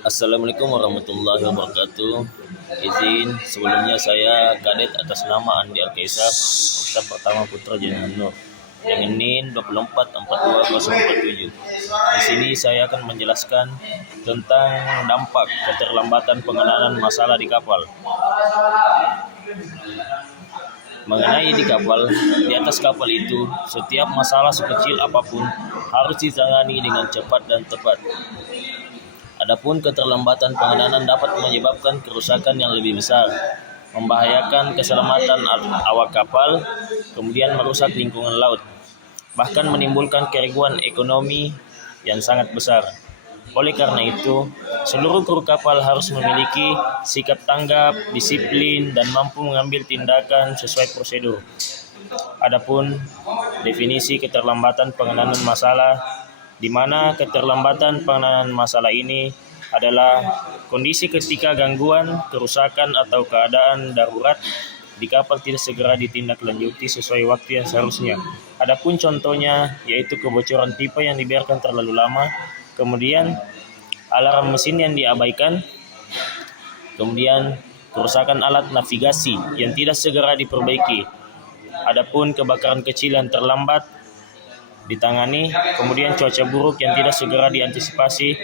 Assalamualaikum warahmatullahi wabarakatuh. Izin sebelumnya saya Kadet atas nama Andi Alkaisar, Oktav pertama Putra Jenderal Nur, dengan NIN 2442047. Di sini saya akan menjelaskan tentang dampak keterlambatan penanganan masalah di kapal. Mengenai di kapal, di atas kapal itu, setiap masalah sekecil apapun harus ditangani dengan cepat dan tepat. Adapun keterlambatan penanganan dapat menyebabkan kerusakan yang lebih besar, membahayakan keselamatan awak kapal, kemudian merusak lingkungan laut, bahkan menimbulkan kerugian ekonomi yang sangat besar. Oleh karena itu, seluruh kru kapal harus memiliki sikap tanggap, disiplin, dan mampu mengambil tindakan sesuai prosedur. Adapun definisi keterlambatan penanganan masalah, di mana keterlambatan penanganan masalah ini adalah kondisi ketika gangguan, kerusakan, atau keadaan darurat di kapal tidak segera ditindaklanjuti sesuai waktu yang seharusnya. Adapun contohnya yaitu kebocoran pipa yang dibiarkan terlalu lama, kemudian alarm mesin yang diabaikan, kemudian kerusakan alat navigasi yang tidak segera diperbaiki. Adapun kebakaran kecil yang terlambat ditangani, kemudian cuaca buruk yang tidak segera diantisipasi,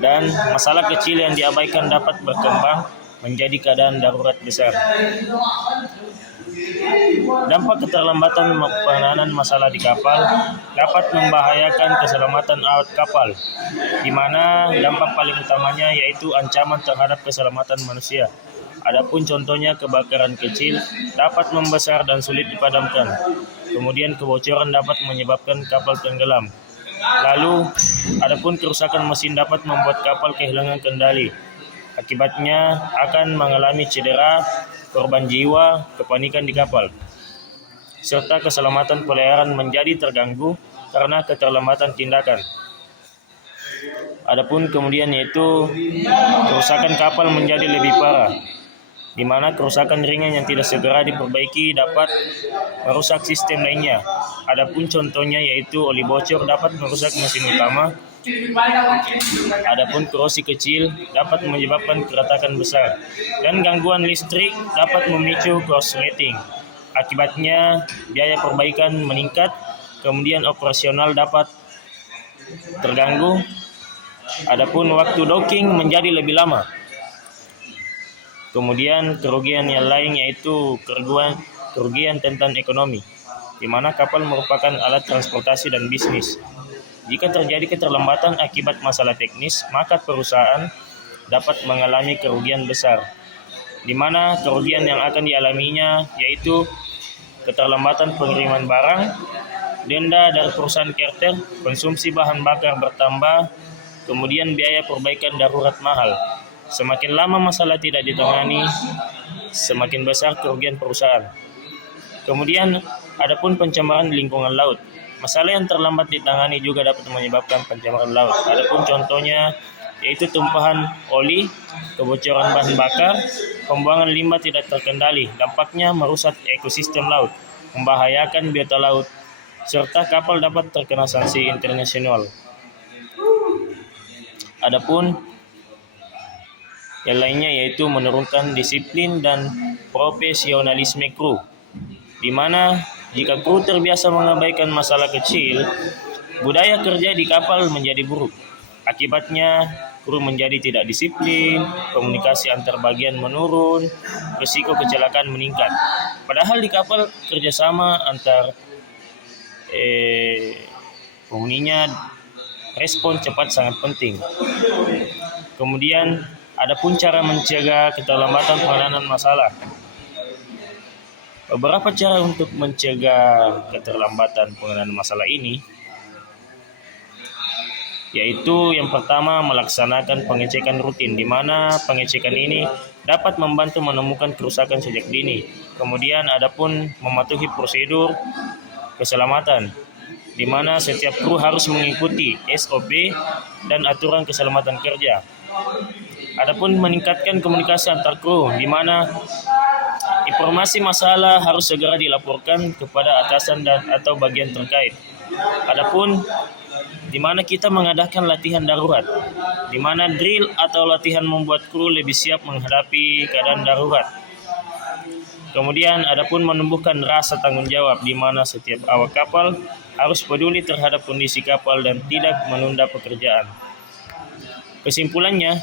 dan masalah kecil yang diabaikan dapat berkembang menjadi keadaan darurat besar. Dampak keterlambatan penanganan masalah di kapal dapat membahayakan keselamatan awak kapal, di mana dampak paling utamanya yaitu ancaman terhadap keselamatan manusia. Adapun contohnya kebakaran kecil dapat membesar dan sulit dipadamkan. Kemudian kebocoran dapat menyebabkan kapal tenggelam. Lalu, adapun kerusakan mesin dapat membuat kapal kehilangan kendali. Akibatnya akan mengalami cedera, korban jiwa, kepanikan di kapal, serta keselamatan pelayaran menjadi terganggu karena keterlambatan tindakan. Adapun kemudian yaitu kerusakan kapal menjadi lebih parah, di mana kerusakan ringan yang tidak segera diperbaiki dapat merusak sistem lainnya. Adapun contohnya yaitu oli bocor dapat merusak mesin utama. Adapun korosi kecil dapat menyebabkan keretakan besar, dan gangguan listrik dapat memicu korsleting. Akibatnya biaya perbaikan meningkat, kemudian operasional dapat terganggu. Adapun waktu docking menjadi lebih lama. Kemudian kerugian yang lain yaitu kerugian tentang ekonomi, di mana kapal merupakan alat transportasi dan bisnis. Jika terjadi keterlambatan akibat masalah teknis, maka perusahaan dapat mengalami kerugian besar, di mana kerugian yang akan dialaminya yaitu keterlambatan pengiriman barang, denda dari perusahaan charter, konsumsi bahan bakar bertambah, kemudian biaya perbaikan darurat mahal. Semakin lama masalah tidak ditangani, semakin besar kerugian perusahaan. Kemudian, adapun pencemaran lingkungan laut. Masalah yang terlambat ditangani juga dapat menyebabkan pencemaran laut. Adapun contohnya yaitu tumpahan oli, kebocoran bahan bakar, pembuangan limbah tidak terkendali. Dampaknya merusak ekosistem laut, membahayakan biota laut, serta kapal dapat terkena sanksi internasional. Adapun yang lainnya yaitu menurunkan disiplin dan profesionalisme kru, di mana jika kru terbiasa mengabaikan masalah kecil, budaya kerja di kapal menjadi buruk. Akibatnya kru menjadi tidak disiplin, komunikasi antar bagian menurun, risiko kecelakaan meningkat. Padahal di kapal kerjasama antar penghuninya, respon cepat sangat penting. Kemudian adapun cara mencegah keterlambatan penanganan masalah. Beberapa cara untuk mencegah keterlambatan penanganan masalah ini yaitu yang pertama melaksanakan pengecekan rutin, di mana pengecekan ini dapat membantu menemukan kerusakan sejak dini. Kemudian adapun mematuhi prosedur keselamatan, di mana setiap kru harus mengikuti SOP dan aturan keselamatan kerja. Adapun meningkatkan komunikasi antar kru, di mana informasi masalah harus segera dilaporkan kepada atasan dan atau bagian terkait. Adapun di mana kita mengadakan latihan darurat, di mana drill atau latihan membuat kru lebih siap menghadapi keadaan darurat. Kemudian adapun menumbuhkan rasa tanggung jawab, di mana setiap awak kapal harus peduli terhadap kondisi kapal dan tidak menunda pekerjaan. Kesimpulannya,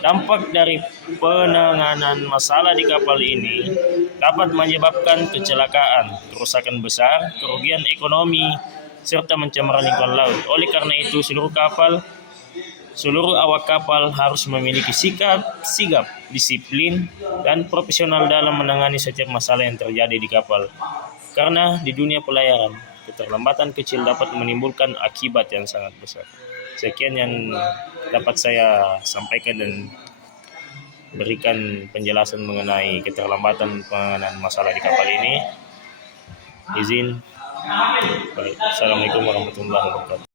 dampak dari penanganan masalah di kapal ini dapat menyebabkan kecelakaan, kerusakan besar, kerugian ekonomi, serta pencemaran lingkungan laut. Oleh karena itu, seluruh awak kapal harus memiliki sigap, disiplin, dan profesional dalam menangani setiap masalah yang terjadi di kapal. Karena di dunia pelayaran, keterlambatan kecil dapat menimbulkan akibat yang sangat besar. Sekian yang dapat saya sampaikan dan berikan penjelasan mengenai keterlambatan penanganan masalah di kapal ini. Izin. Baik. Assalamualaikum warahmatullahi wabarakatuh.